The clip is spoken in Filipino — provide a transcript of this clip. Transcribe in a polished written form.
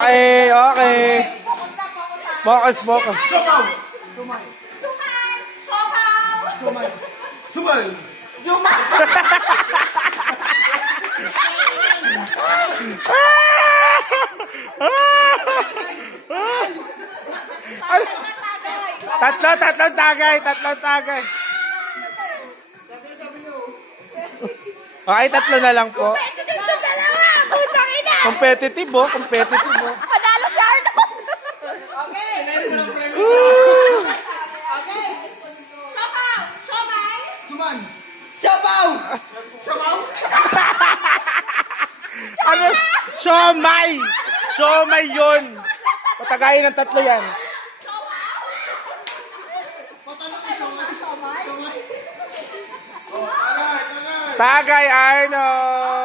Okay, okay. Focus, focus. Sumaw! Sumay! Sumay! Sumay! Juma! Tatlong tagay. Okay, tatlo na lang po. Pwede din sa dalawa! Putang ina! Competitive, oh. Competitive, oh. Panalo si Arnold! Okay! Okay! Sopaw! Somay! Suman! Sopaw! Sumaw! Ano? Siomay! Siomay yun. Patagayin ng tatlo yan. Tagay, Arnold!